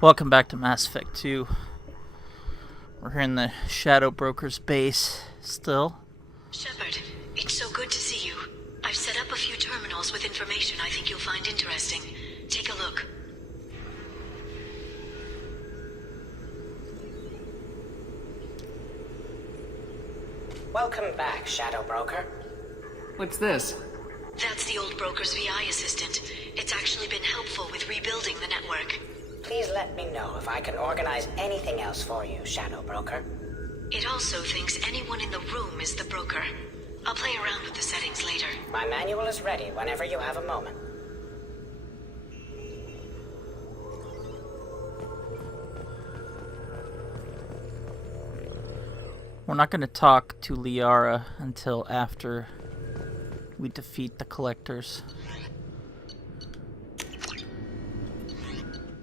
Welcome back to Mass Effect 2. We're here in the Shadow Broker's base still. Shepard, it's so good to see you. I've set up a few terminals with information I think you'll find interesting. Take a look. Welcome back, Shadow Broker. What's this? That's the old broker's VI assistant. It's actually been helpful with rebuilding the network. Please let me know if I can organize anything else for you, Shadow Broker. It also thinks anyone in the room is the broker. I'll play around with the settings later. My manual is ready whenever you have a moment. We're not going to talk to Liara until after we defeat the Collectors.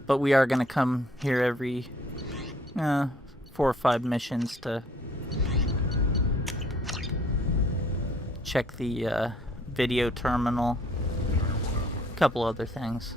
But we are going to come here every 4 or 5 missions to check the video terminal, a couple other things.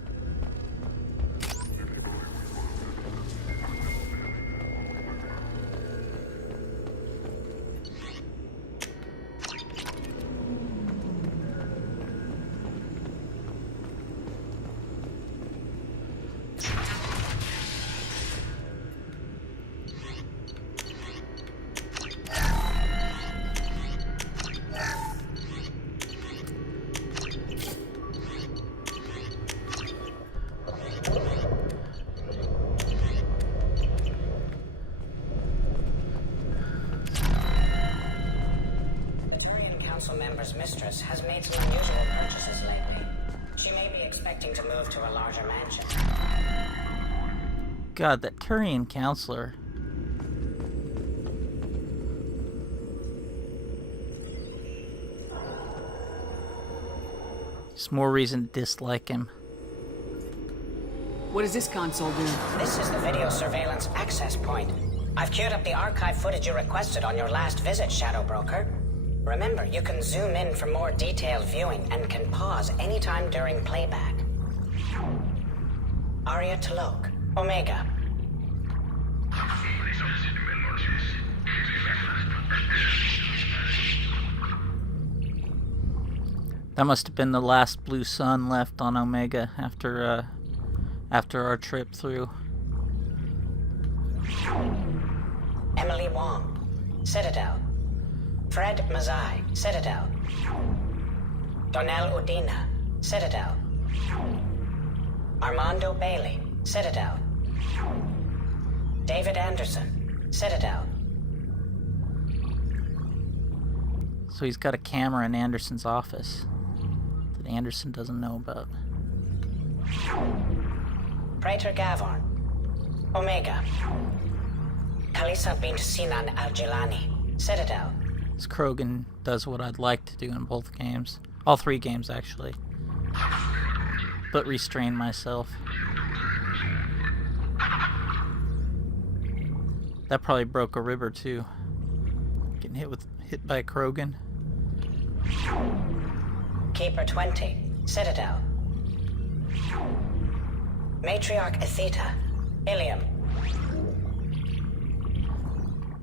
Member's mistress has made some unusual purchases lately. She may be expecting to move to a larger mansion. God, that Turian counselor. Just more reason to dislike him. What does this console do? This is the video surveillance access point. I've queued up the archive footage you requested on your last visit, Shadow Broker. Remember, you can zoom in for more detailed viewing and can pause anytime during playback. Aria Talok, Omega. That must have been the last blue sun left on Omega after our trip through. Emily Wong, Citadel. Fred Mazai, Citadel. Donnell Udina, Citadel. Armando Bailey, Citadel. David Anderson, Citadel. So he's got a camera in Anderson's office that Anderson doesn't know about. Praetor Gavorn, Omega. Kalisa bint Sinan Al-Jilani, Citadel. This Krogan does what I'd like to do in both games. All 3 games, actually. But restrain myself. That probably broke a rib or two. Getting hit by a Krogan. Keeper 20, Citadel. Matriarch Atheta, Ilium.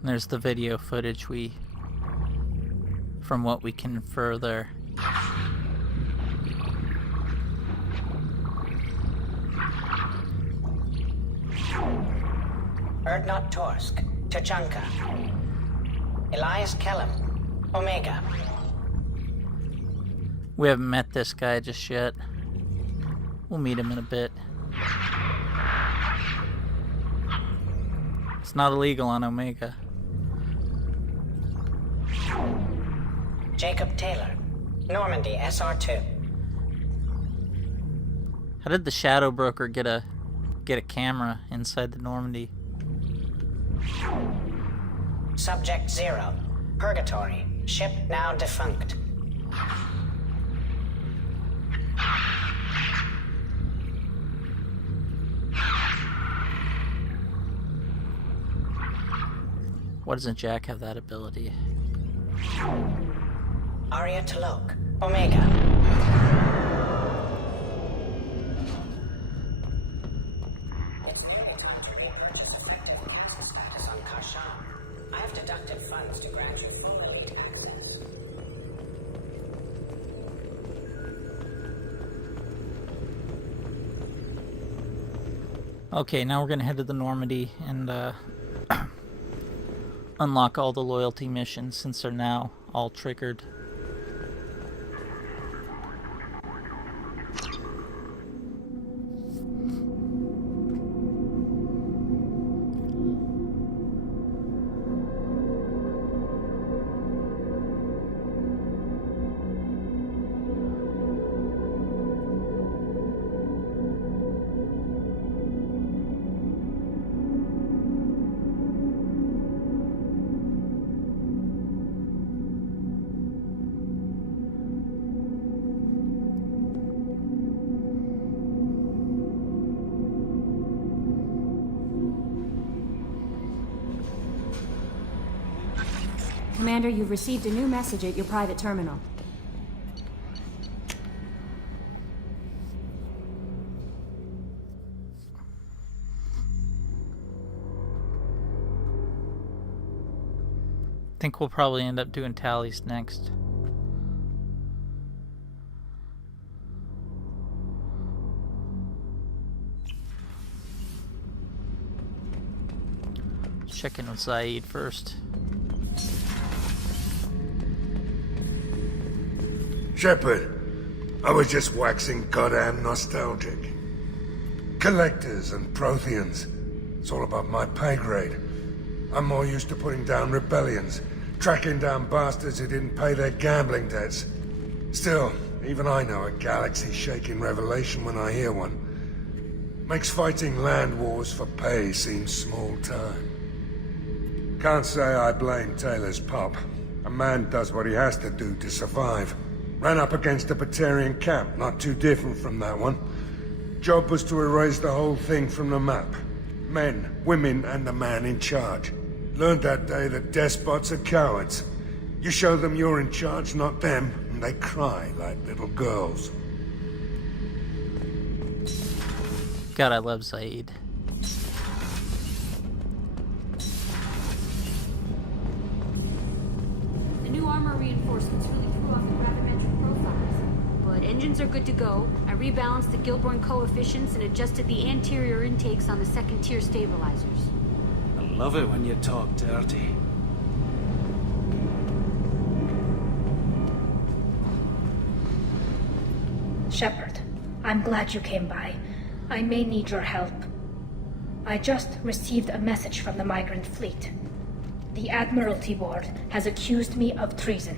And there's the video footage from what we can infer there. Erdnot Torsk, Tuchanka. Elias Kellum, Omega. We haven't met this guy just yet. We'll meet him in a bit. It's not illegal on Omega. Jacob Taylor, Normandy SR2. How did the Shadow Broker get a camera inside the Normandy? Subject 0, Purgatory, ship now defunct. Why doesn't Jack have that ability? Aria Talok, Omega. It's nearly time Okay, now we're gonna head to the Normandy and unlock all the loyalty missions since they're now all triggered. Commander, you've received a new message at your private terminal. I think we'll probably end up doing tallies next. Let's check in with Zaid first. Shepard, I was just waxing goddamn nostalgic. Collectors and Protheans, it's all about my pay grade. I'm more used to putting down rebellions, tracking down bastards who didn't pay their gambling debts. Still, even I know a galaxy-shaking revelation when I hear one. Makes fighting land wars for pay seem small time. Can't say I blame Taylor's pop. A man does what he has to do to survive. Ran up against a Batarian camp, not too different from that one. Job was to erase the whole thing from the map. Men, women, and the man in charge. Learned that day that despots are cowards. You show them you're in charge, not them, and they cry like little girls. God, I love Zaid. The new armor reinforcements really threw off the gravimetric profiles. But engines are good to go. I rebalanced the Gilborn coefficients and adjusted the anterior intakes on the second-tier stabilizers. I love it when you talk dirty. Shepard, I'm glad you came by. I may need your help. I just received a message from the migrant fleet. The Admiralty Board has accused me of treason.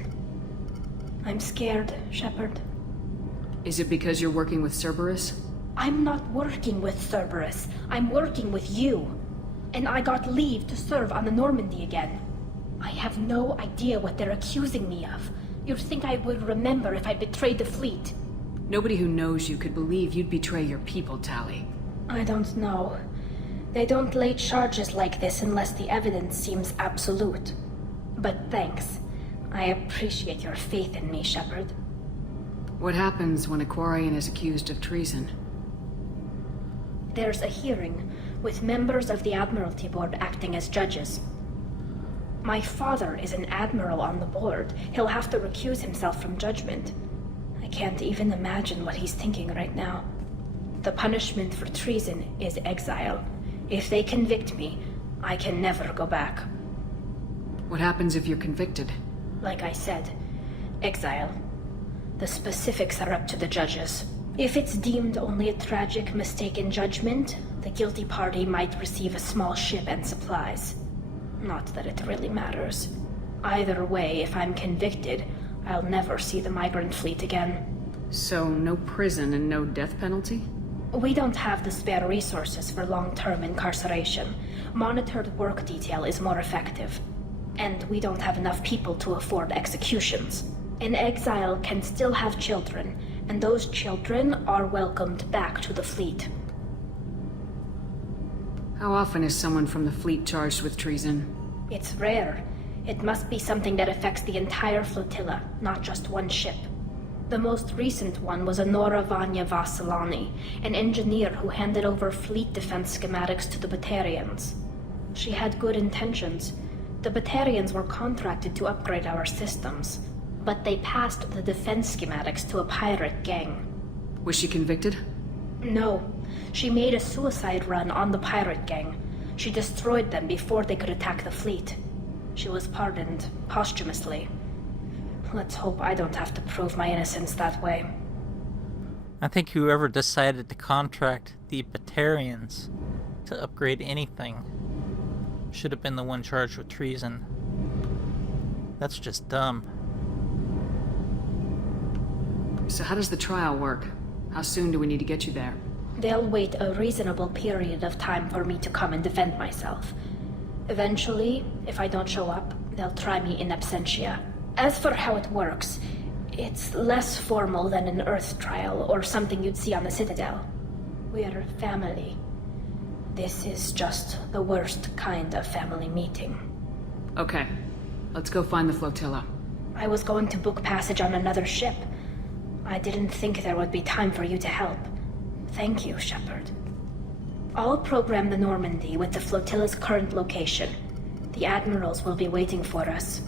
I'm scared, Shepard. Is it because you're working with Cerberus? I'm not working with Cerberus. I'm working with you. And I got leave to serve on the Normandy again. I have no idea what they're accusing me of. You'd think I would remember if I betrayed the fleet. Nobody who knows you could believe you'd betray your people, Tali. I don't know. They don't lay charges like this unless the evidence seems absolute. But thanks. I appreciate your faith in me, Shepard. What happens when a Quarian is accused of treason? There's a hearing, with members of the Admiralty Board acting as judges. My father is an admiral on the board. He'll have to recuse himself from judgment. I can't even imagine what he's thinking right now. The punishment for treason is exile. If they convict me, I can never go back. What happens if you're convicted? Like I said, exile. The specifics are up to the judges. If it's deemed only a tragic mistake in judgment, the guilty party might receive a small ship and supplies. Not that it really matters. Either way, if I'm convicted, I'll never see the migrant fleet again. So, no prison and no death penalty? We don't have the spare resources for long-term incarceration. Monitored work detail is more effective. And we don't have enough people to afford executions. An exile can still have children, and those children are welcomed back to the fleet. How often is someone from the fleet charged with treason? It's rare. It must be something that affects the entire flotilla, not just one ship. The most recent one was Honora Vanya Vasilani, an engineer who handed over fleet defense schematics to the Batarians. She had good intentions. The Batarians were contracted to upgrade our systems, but they passed the defense schematics to a pirate gang. Was she convicted? No. She made a suicide run on the pirate gang. She destroyed them before they could attack the fleet. She was pardoned posthumously. Let's hope I don't have to prove my innocence that way. I think whoever decided to contract the Batarians to upgrade anything should have been the one charged with treason. That's just dumb. So how does the trial work? How soon do we need to get you there? They'll wait a reasonable period of time for me to come and defend myself. Eventually, if I don't show up, they'll try me in absentia. As for how it works, it's less formal than an Earth trial or something you'd see on the Citadel. We're family. This is just the worst kind of family meeting. Okay. Let's go find the flotilla. I was going to book passage on another ship. I didn't think there would be time for you to help. Thank you, Shepard. I'll program the Normandy with the flotilla's current location. The admirals will be waiting for us.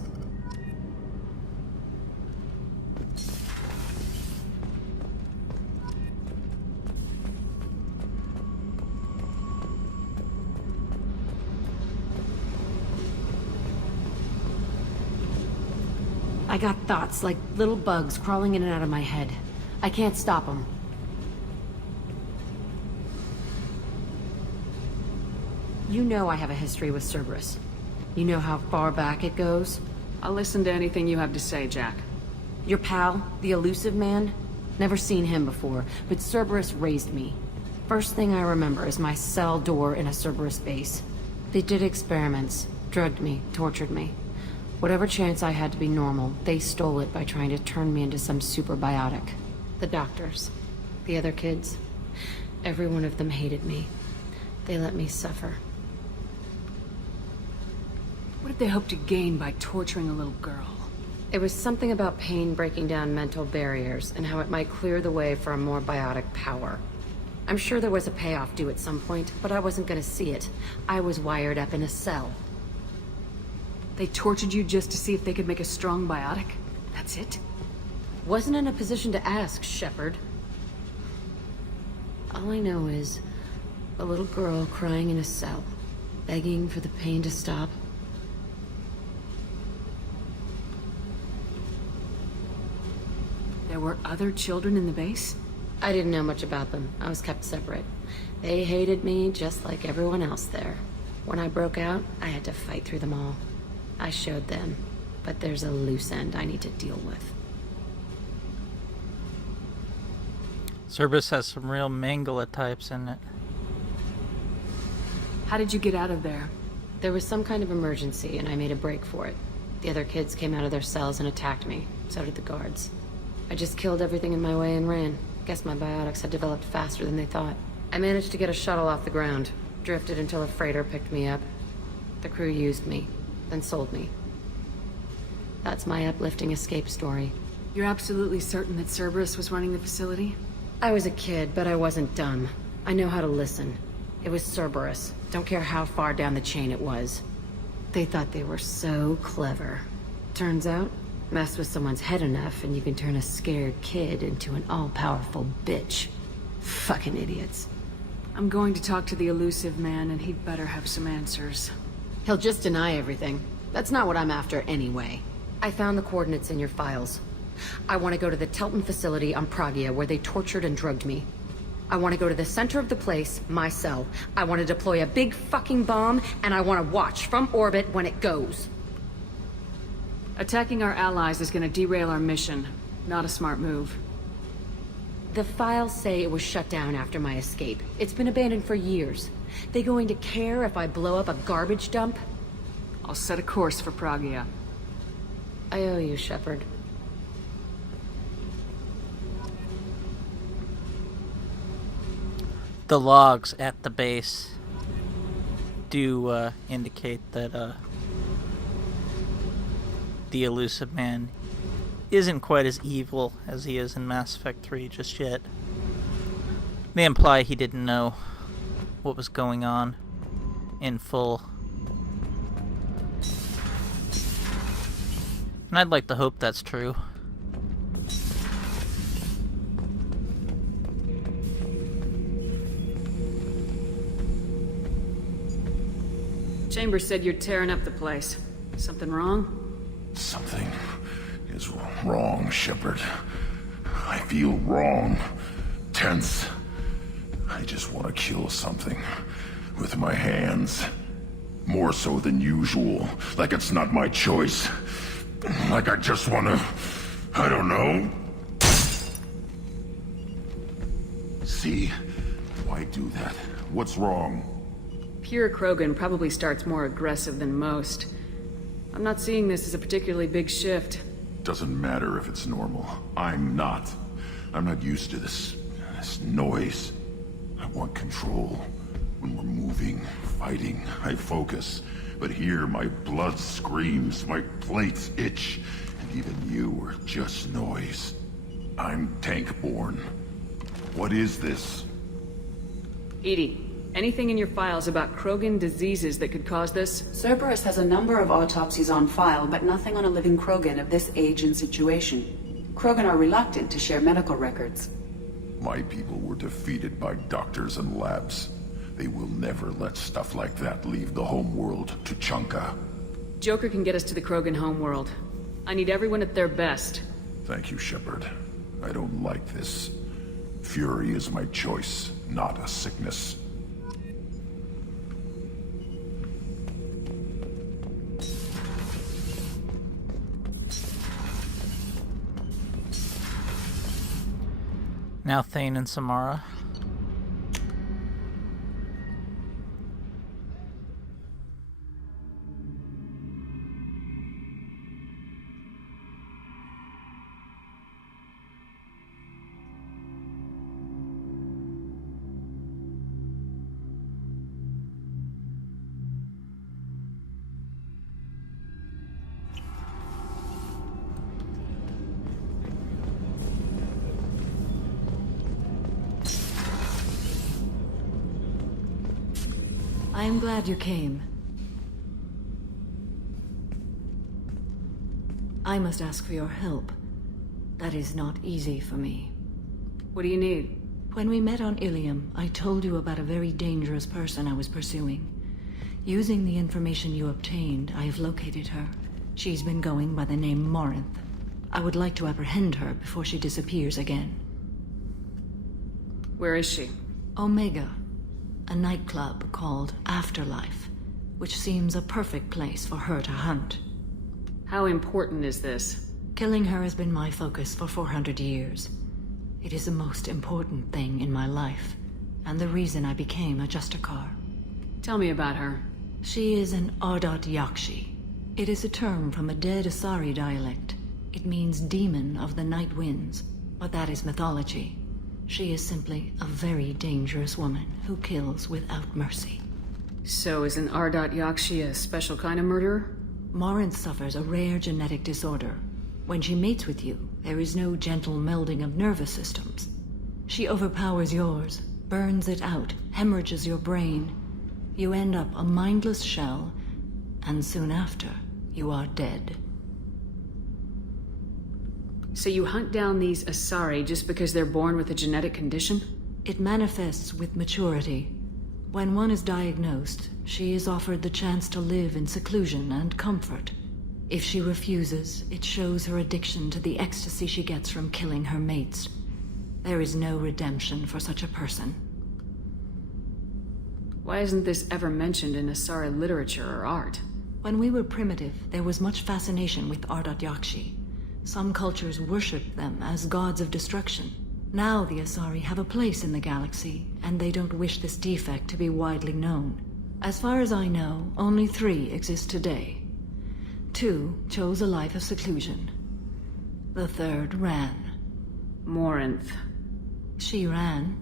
I got thoughts like little bugs crawling in and out of my head. I can't stop them. You know I have a history with Cerberus. You know how far back it goes? I'll listen to anything you have to say, Jack. Your pal, the elusive man? Never seen him before, but Cerberus raised me. First thing I remember is my cell door in a Cerberus base. They did experiments, drugged me, tortured me. Whatever chance I had to be normal, they stole it by trying to turn me into some super biotic. The doctors, the other kids, every one of them hated me. They let me suffer. What did they hope to gain by torturing a little girl? It was something about pain breaking down mental barriers and how it might clear the way for a more biotic power. I'm sure there was a payoff due at some point, but I wasn't gonna see it. I was wired up in a cell. They tortured you just to see if they could make a strong biotic? That's it? Wasn't in a position to ask, Shepard. All I know is a little girl crying in a cell, begging for the pain to stop. There were other children in the base? I didn't know much about them. I was kept separate. They hated me just like everyone else there. When I broke out, I had to fight through them all. I showed them, but there's a loose end I need to deal with. Cerberus has some real Mangala types in it. How did you get out of there? There was some kind of emergency, and I made a break for it. The other kids came out of their cells and attacked me. So did the guards. I just killed everything in my way and ran. Guess my biotics had developed faster than they thought. I managed to get a shuttle off the ground. Drifted until a freighter picked me up. The crew used me, then sold me. That's my uplifting escape story. You're absolutely certain that Cerberus was running the facility? I was a kid, but I wasn't dumb. I know how to listen. It was Cerberus. Don't care how far down the chain it was. They thought they were so clever. Turns out, mess with someone's head enough and you can turn a scared kid into an all-powerful bitch. Fucking idiots. I'm going to talk to the elusive man, and he'd better have some answers. He'll just deny everything. That's not what I'm after anyway. I found the coordinates in your files. I want to go to the Telton facility on Pragia where they tortured and drugged me. I want to go to the center of the place, my cell. I want to deploy a big fucking bomb, and I want to watch from orbit when it goes. Attacking our allies is going to derail our mission. Not a smart move. The files say it was shut down after my escape. It's been abandoned for years. They going to care if I blow up a garbage dump? I'll set a course for Pragia. I owe you, Shepard. The logs at the base do indicate that the elusive man isn't quite as evil as he is in Mass Effect 3 just yet. They imply he didn't know what was going on in full. And I'd like to hope that's true. Chambers said you're tearing up the place. Something wrong? Something is wrong, Shepard. I feel wrong. Tense. I just want to kill something. With my hands. More so than usual. Like it's not my choice. Like I just want to... I don't know. See? Why do that? What's wrong? Pure Krogan probably starts more aggressive than most. I'm not seeing this as a particularly big shift. Doesn't matter if it's normal. I'm not. I'm not used to this noise. I want control. When we're moving, fighting, I focus. But here, my blood screams, my plates itch, and even you are just noise. I'm tank-born. What is this? EDI, anything in your files about Krogan diseases that could cause this? Cerberus has a number of autopsies on file, but nothing on a living Krogan of this age and situation. Krogan are reluctant to share medical records. My people were defeated by doctors and labs. They will never let stuff like that leave the homeworld to Chunka. Joker can get us to the Krogan homeworld. I need everyone at their best. Thank you, Shepard. I don't like this. Fury is my choice, not a sickness. Now Thane and Samara. I am glad you came. I must ask for your help. That is not easy for me. What do you need? When we met on Ilium, I told you about a very dangerous person I was pursuing. Using the information you obtained, I have located her. She's been going by the name Morinth. I would like to apprehend her before she disappears again. Where is she? Omega. A nightclub called Afterlife, which seems a perfect place for her to hunt. How important is this? Killing her has been my focus for 400 years. It is the most important thing in my life, and the reason I became a Justicar. Tell me about her. She is an Ardat Yakshi. It is a term from a dead Asari dialect. It means demon of the night winds, but that is mythology. She is simply a very dangerous woman who kills without mercy. So is an Ardat Yakshi a special kind of murderer? Morinth suffers a rare genetic disorder. When she mates with you, there is no gentle melding of nervous systems. She overpowers yours, burns it out, hemorrhages your brain. You end up a mindless shell, and soon after, you are dead. So you hunt down these Asari just because they're born with a genetic condition? It manifests with maturity. When one is diagnosed, she is offered the chance to live in seclusion and comfort. If she refuses, it shows her addiction to the ecstasy she gets from killing her mates. There is no redemption for such a person. Why isn't this ever mentioned in Asari literature or art? When we were primitive, there was much fascination with Ardat Yakshi. Some cultures worshipped them as gods of destruction. Now the Asari have a place in the galaxy, and they don't wish this defect to be widely known. As far as I know, only 3 exist today. 2 chose a life of seclusion. The 3rd ran. Morinth. She ran,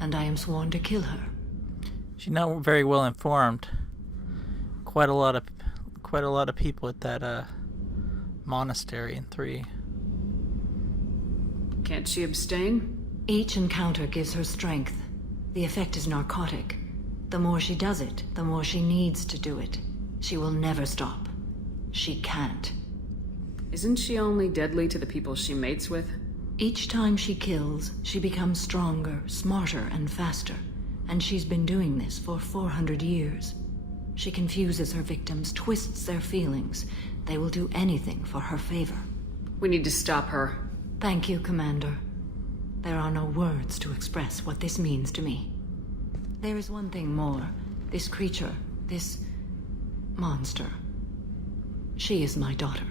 and I am sworn to kill her. She's not very well informed. Quite a lot of people at that monastery in 3. Can't she abstain? Each encounter gives her strength. The effect is narcotic. The more she does it, the more she needs to do it. She will never stop. She can't. Isn't she only deadly to the people she mates with? Each time she kills, she becomes stronger, smarter, and faster. And she's been doing this for 400 years. She confuses her victims, twists their feelings. They will do anything for her favor. We need to stop her. Thank you, Commander. There are no words to express what this means to me. There is one thing more. This creature, this monster. She is my daughter.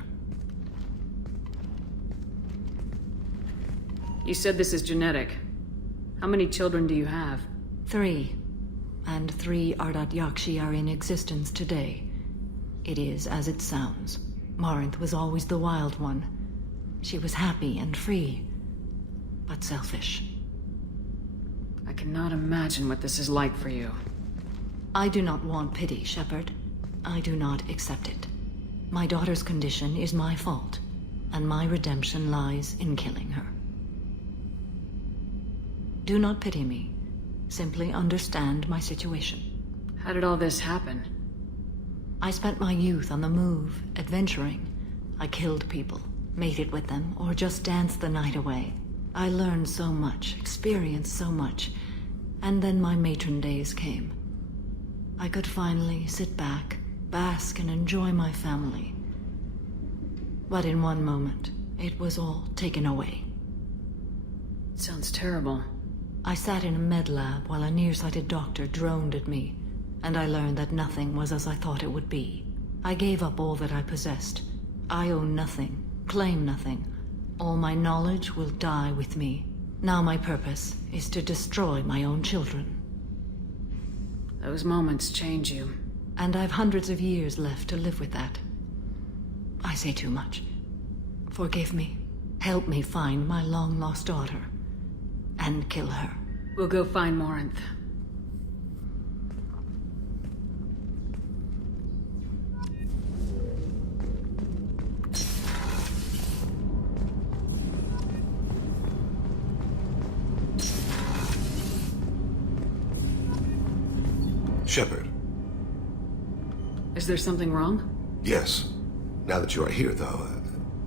You said this is genetic. How many children do you have? 3. And 3 Ardat Yakshi are in existence today. It is as it sounds. Marinth was always the wild one. She was happy and free, but selfish. I cannot imagine what this is like for you. I do not want pity, Shepard. I do not accept it. My daughter's condition is my fault, and my redemption lies in killing her. Do not pity me. Simply understand my situation. How did all this happen? I spent my youth on the move, adventuring. I killed people, mated with them, or just danced the night away. I learned so much, experienced so much, and then my matron days came. I could finally sit back, bask and enjoy my family. But in one moment, it was all taken away. Sounds terrible. I sat in a med lab while a nearsighted doctor droned at me, and I learned that nothing was as I thought it would be. I gave up all that I possessed. I own nothing, claim nothing. All my knowledge will die with me. Now my purpose is to destroy my own children. Those moments change you. And I've hundreds of years left to live with that. I say too much. Forgive me. Help me find my long-lost daughter. And kill her. We'll go find Marinth. Shepard. Is there something wrong? Yes. Now that you are here, though,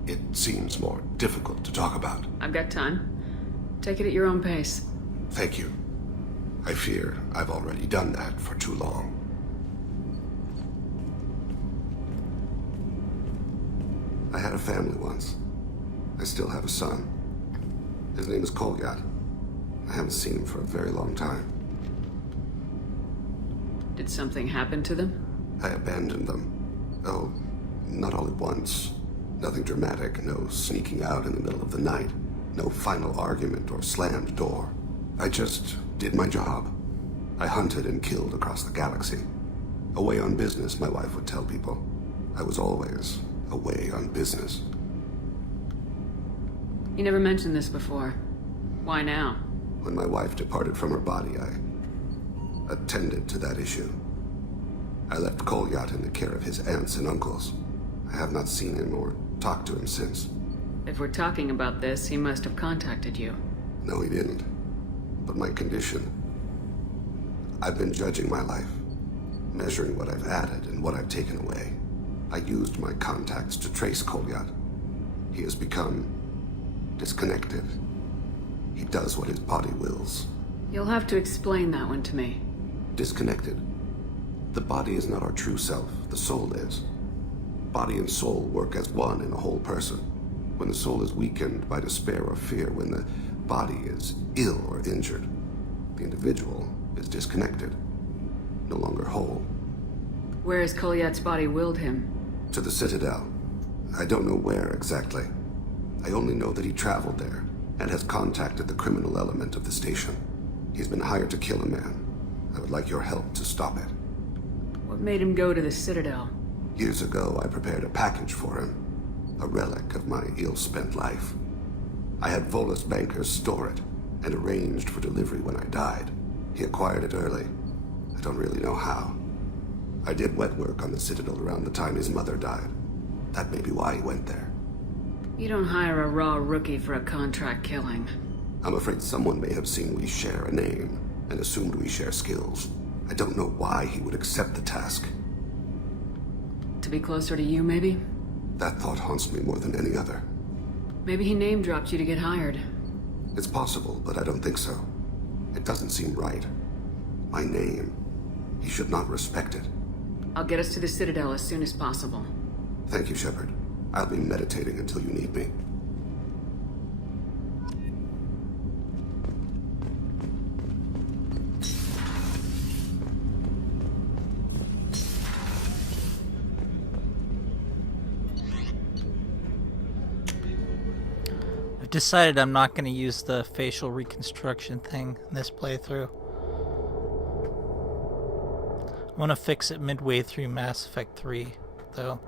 it seems more difficult to talk about. I've got time. Take it at your own pace. Thank you. I fear I've already done that for too long. I had a family once. I still have a son. His name is Kolyat. I haven't seen him for a very long time. Did something happen to them? I abandoned them. Oh, not all at once. Nothing dramatic, no sneaking out in the middle of the night. No final argument or slammed door. I just did my job. I hunted and killed across the galaxy. Away on business, my wife would tell people. I was always away on business. You never mentioned this before. Why now? When my wife departed from her body, I attended to that issue. I left Kolyat in the care of his aunts and uncles. I have not seen him or talked to him since. If we're talking about this, he must have contacted you. No, he didn't. But my condition... I've been judging my life, measuring what I've added and what I've taken away. I used my contacts to trace Kolyat. He has become disconnected. He does what his body wills. You'll have to explain that one to me. Disconnected. The body is not our true self, the soul is. Body and soul work as one in a whole person. When the soul is weakened by despair or fear, when the body is ill or injured, the individual is disconnected, no longer whole. Where has Kolyat's body willed him? To the Citadel. I don't know where exactly. I only know that he traveled there and has contacted the criminal element of the station. He's been hired to kill a man. I would like your help to stop it. What made him go to the Citadel? Years ago, I prepared a package for him. A relic of my ill-spent life. I had Volus bankers store it and arranged for delivery when I died. He acquired it early. I don't really know how. I did wet work on the Citadel around the time his mother died. That may be why he went there. You don't hire a raw rookie for a contract killing. I'm afraid someone may have seen we share a name and assumed we share skills. I don't know why he would accept the task. To be closer to you, maybe? That thought haunts me more than any other. Maybe he name-dropped you to get hired. It's possible, but I don't think so. It doesn't seem right. My name. He should not respect it. I'll get us to the Citadel as soon as possible. Thank you, Shepard. I'll be meditating until you need me. I've decided I'm not going to use the facial reconstruction thing in this playthrough. I want to fix it midway through Mass Effect 3, though.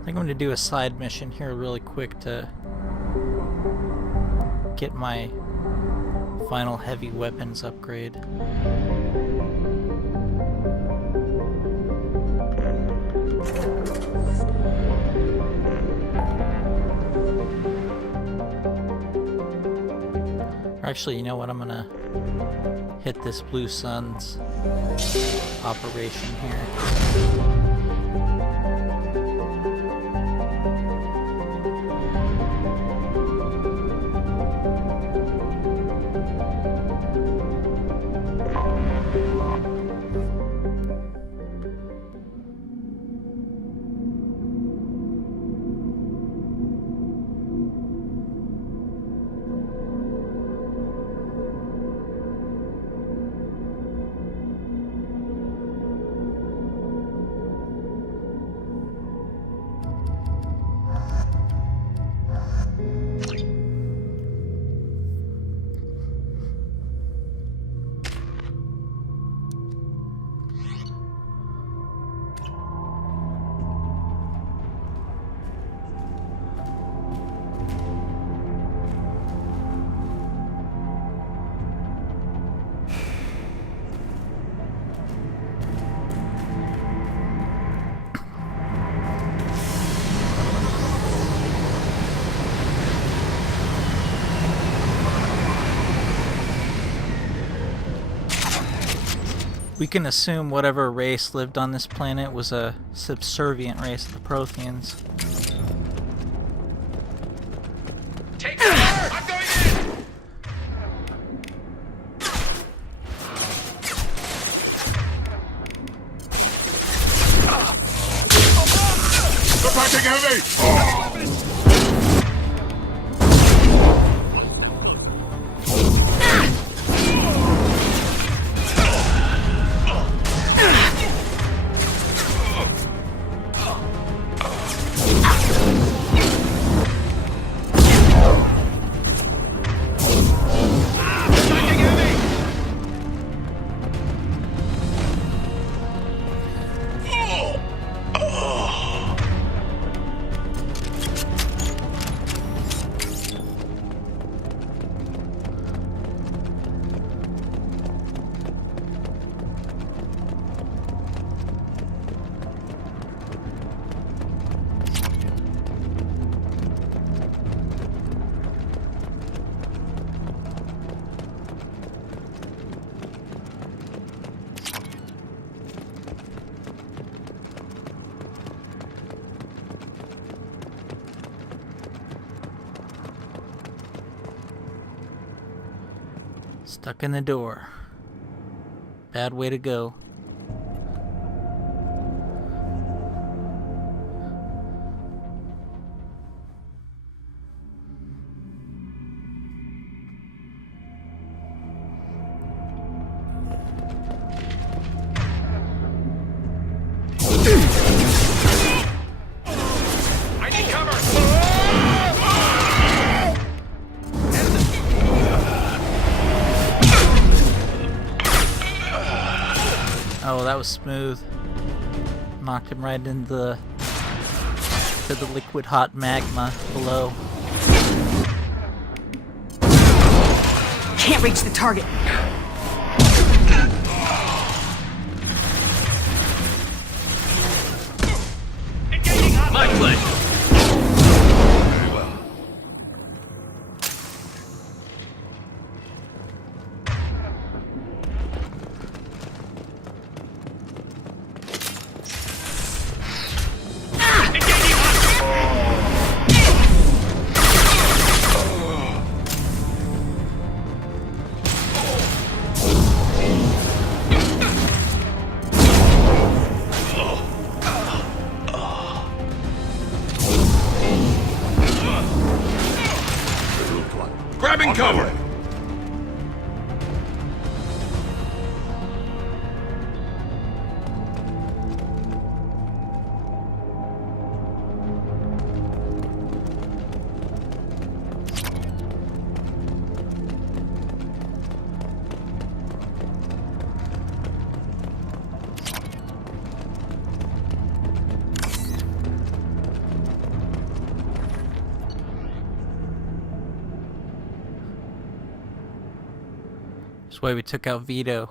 I think I'm going to do a side mission here really quick to get my final heavy weapons upgrade. Actually, you know what? I'm going to hit this Blue Sun's operation here. We can assume whatever race lived on this planet was a subservient race of the Protheans. Take cover! I'm going in! Attacking heavy! Stuck in the door. Bad way to go. that was smooth. Knocked him right into the liquid hot magma below. Can't reach the target. My pleasure. Grabbing cover! That's why we took out Vito.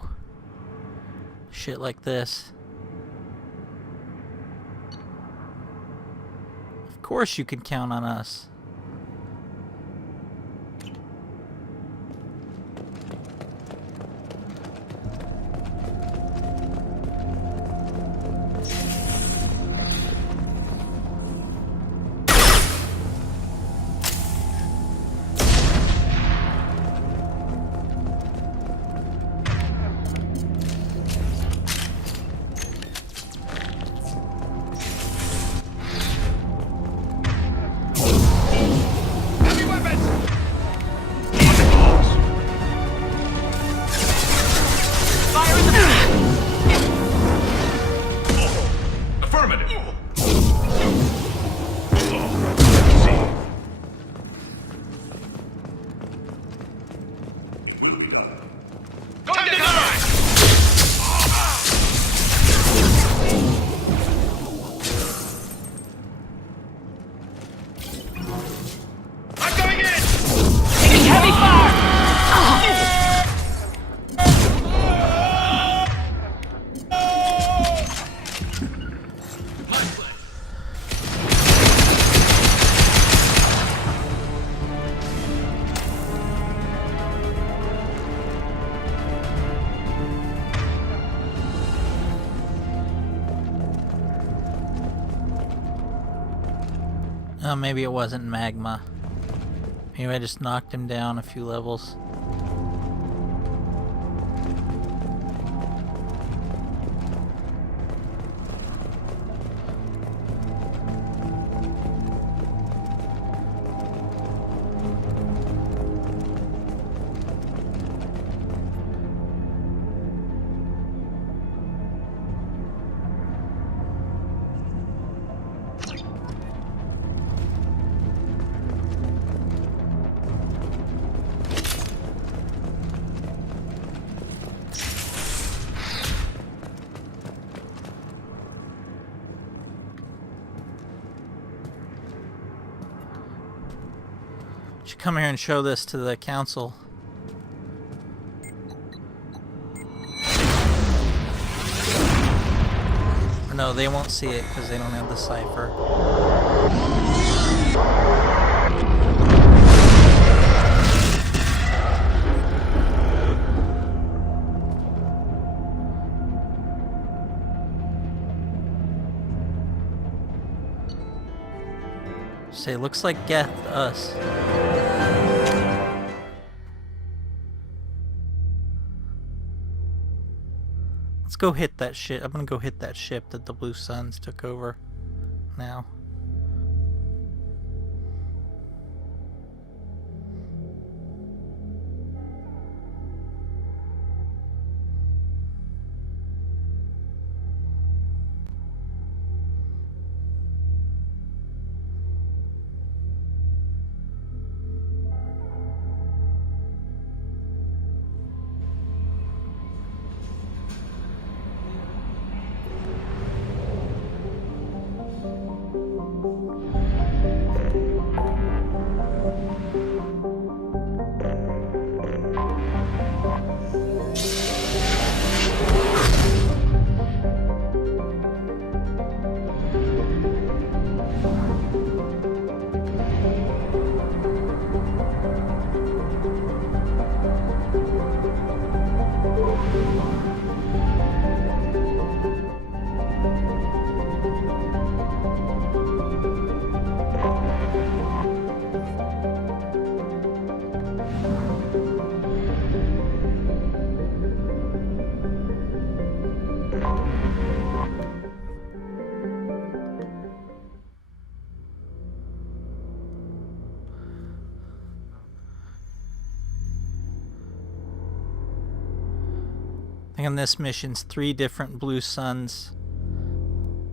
Shit like this. Of course you can count on us. Oh, maybe it wasn't magma. Maybe I just knocked him down a few levels. Should come here and show this to the council. Or no, they won't see it because they don't have the cipher. Say, looks like Geth to us. Let's go hit that shit. I'm gonna go hit that ship that the Blue Suns took over now. I think on this mission's 3 different Blue Suns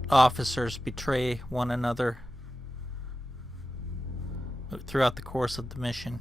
officers betray one another throughout the course of the mission.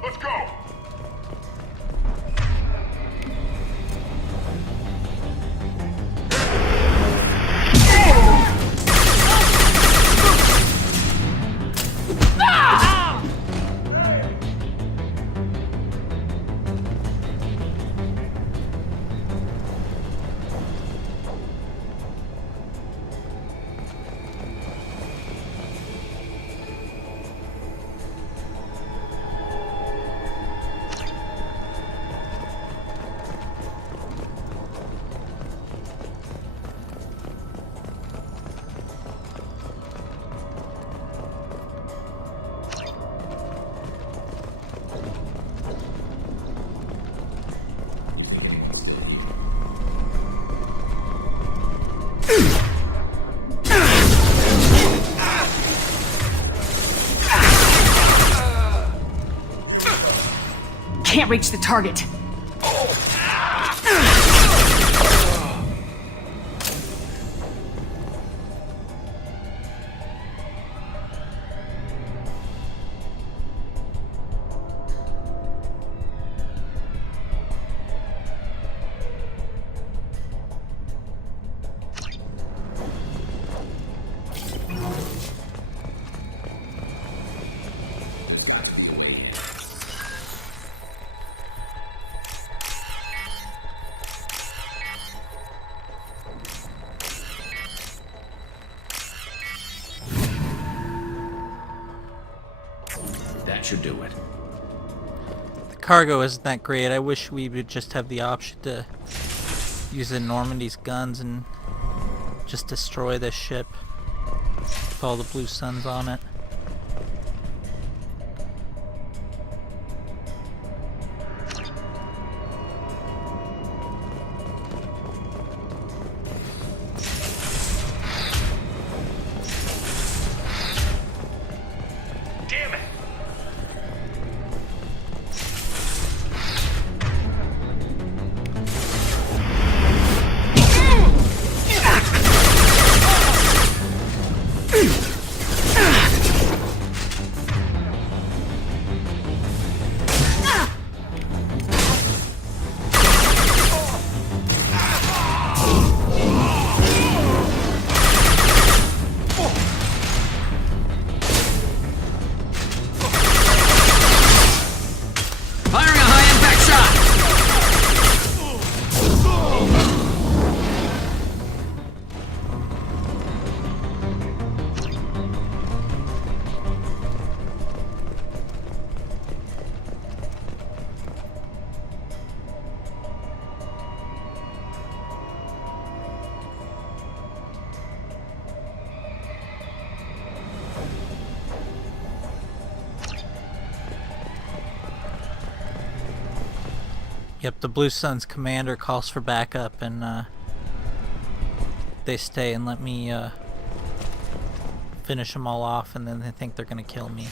Let's go! Can't reach the target. That should do it. The cargo isn't that great. I wish we would just have the option to use the Normandy's guns and just destroy this ship with all the Blue Suns on it. Yep, the Blue Sun's commander calls for backup, and they stay and let me finish them all off, and then they think they're gonna kill me.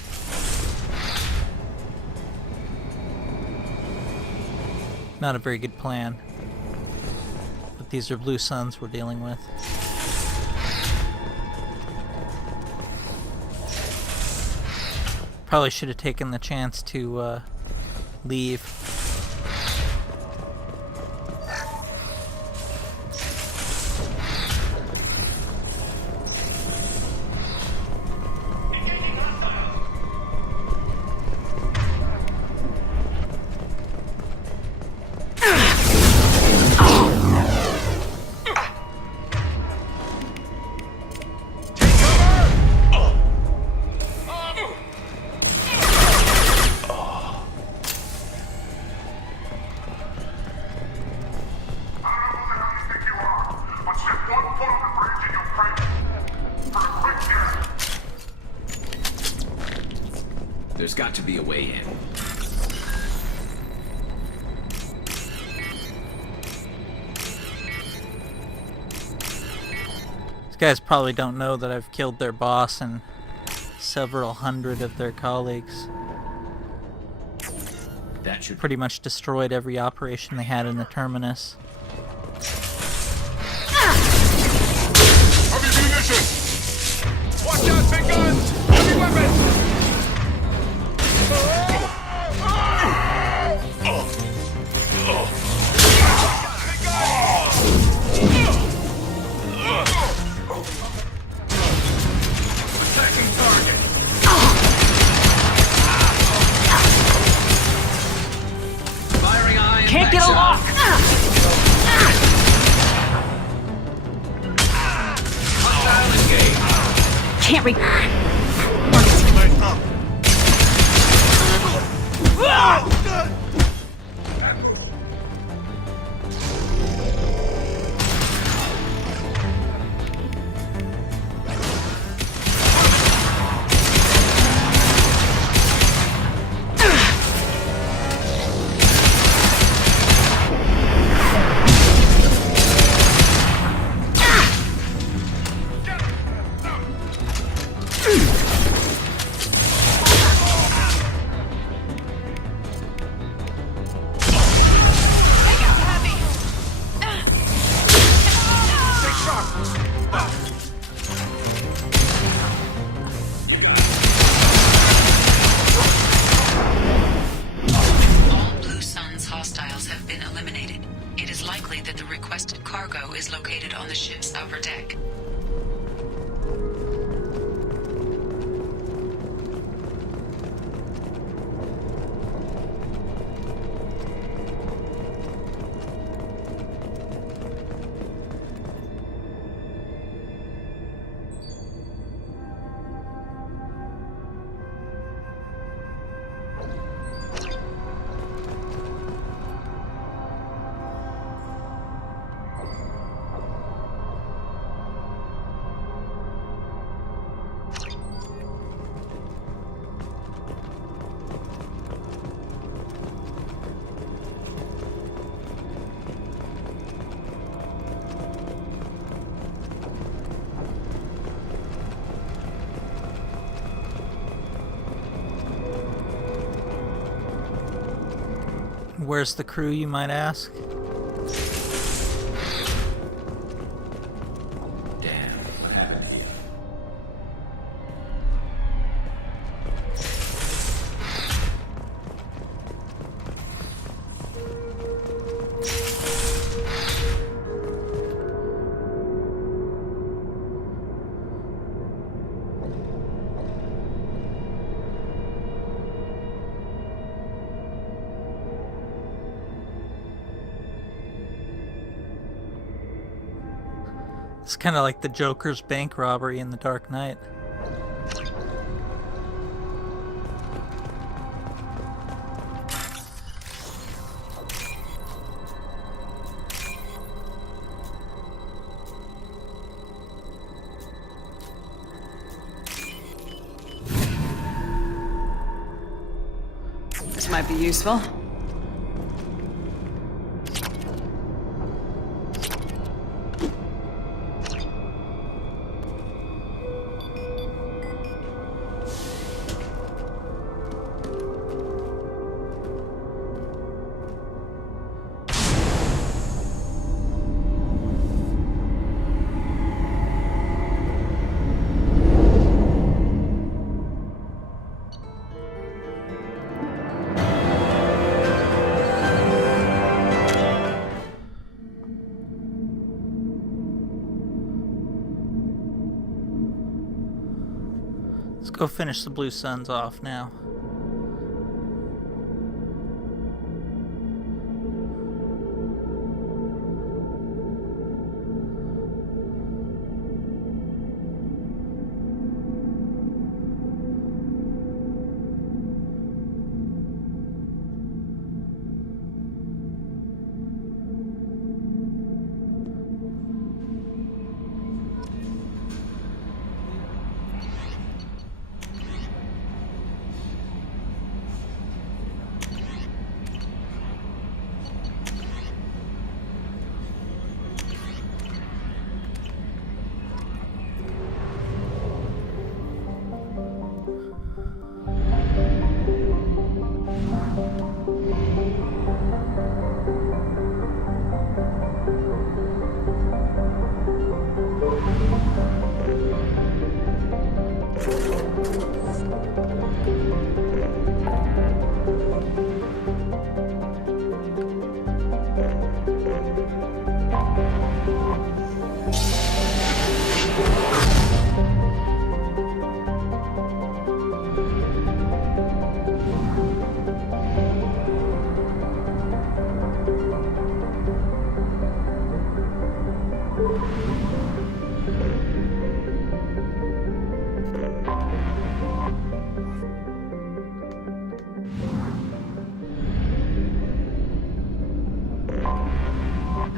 Not a very good plan. But these are Blue Suns we're dealing with. Probably should have taken the chance to leave. There's got to be a way in. These guys probably don't know that I've killed their boss and several hundred of their colleagues. That should pretty much destroyed every operation they had in the Terminus. Heavy munitions! Watch out, big guns! Heavy weapons! Attacking target! Firing iron. Can't get a lock! Hostile engaged. Can't reach. Where's the crew, you might ask? It's kind of like the Joker's bank robbery in The Dark Knight. This might be useful. Go finish the Blue Suns off now.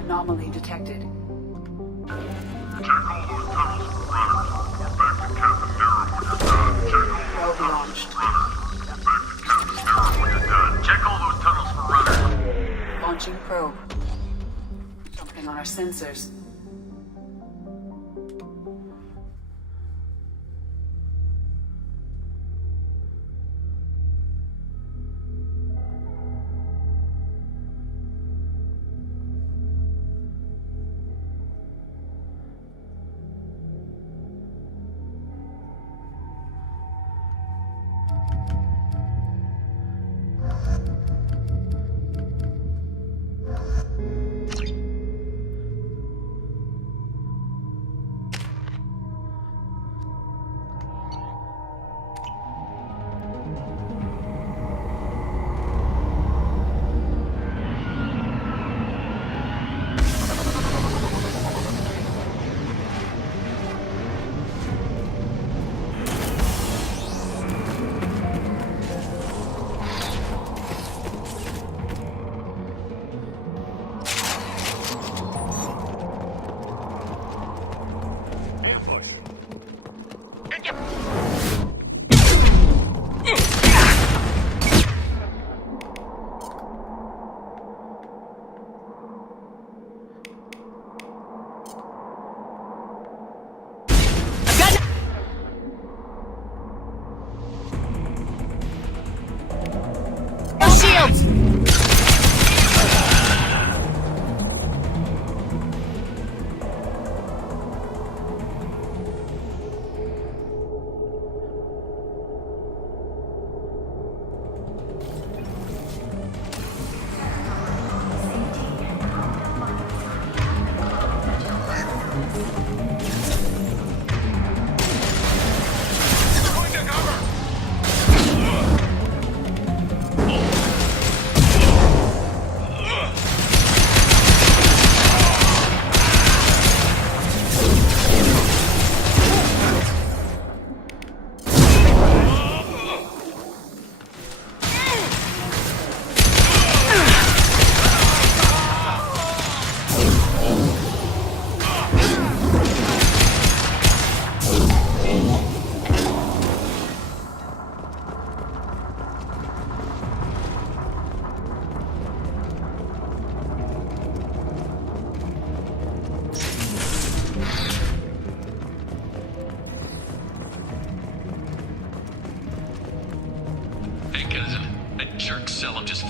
Anomaly detected. Probe launched. Check all those tunnels for runners. Launching probe. Something on our sensors.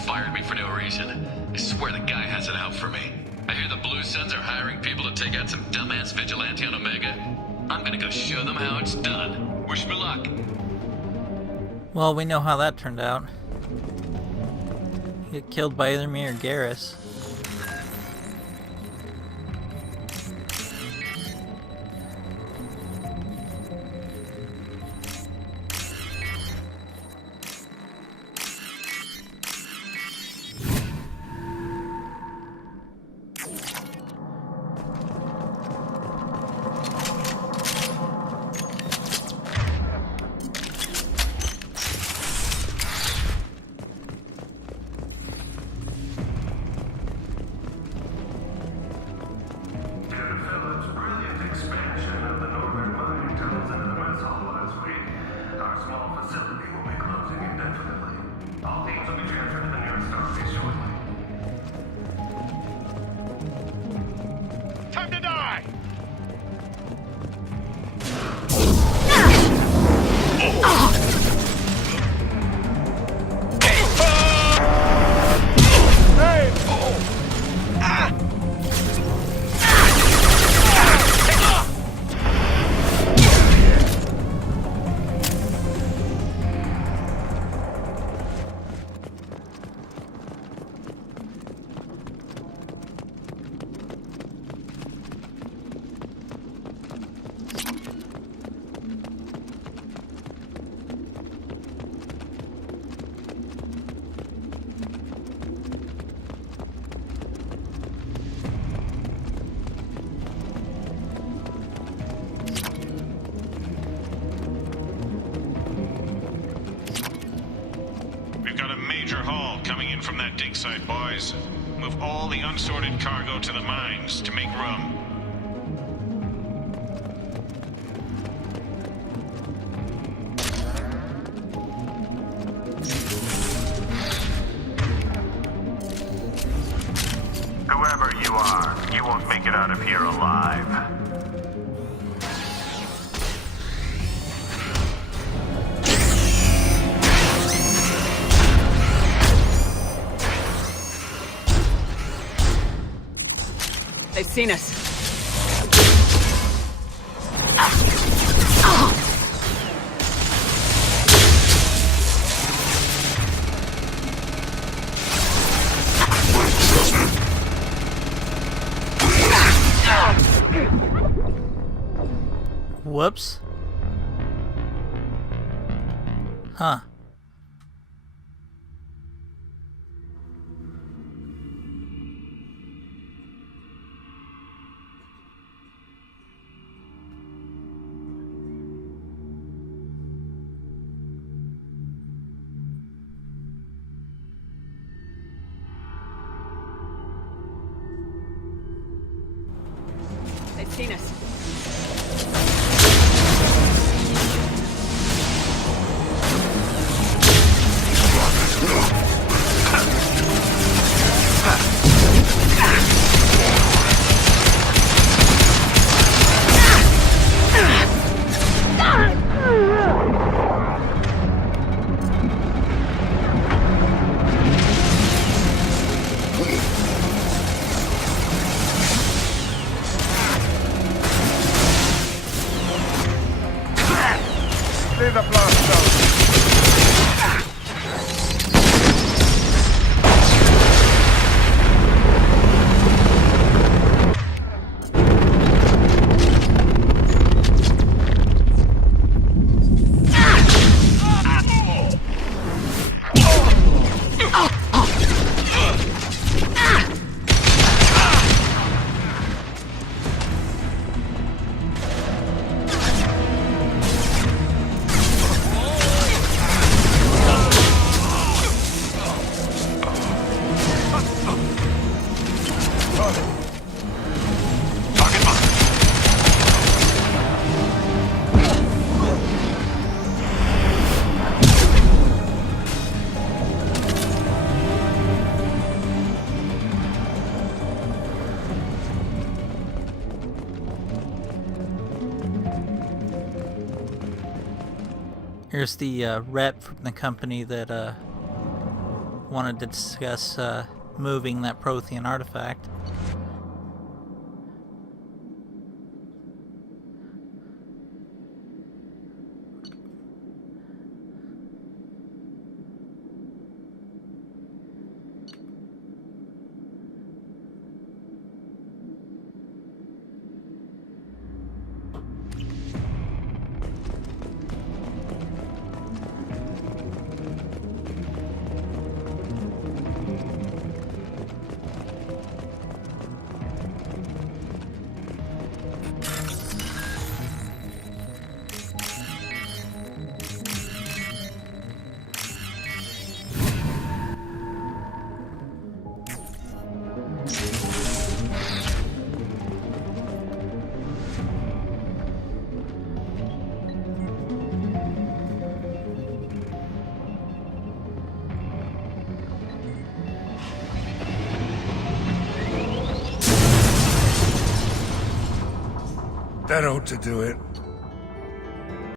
fired me for no reason. I swear the guy has it out for me. I hear the Blue Suns are hiring people to take out some dumbass vigilante on Omega. I'm gonna go show them how it's done. Wish me luck. Well, we know how that turned out. You get killed by either me or Garrus. haul coming in from that dig site, boys. Move all the unsorted cargo to the mines to make room. Whoever you are, you won't make it out of here alive. They've seen us. Whoops. Huh. They've seen us. Clear the blast zone. Here's the rep from the company that wanted to discuss moving that Prothean artifact. That ought to do it.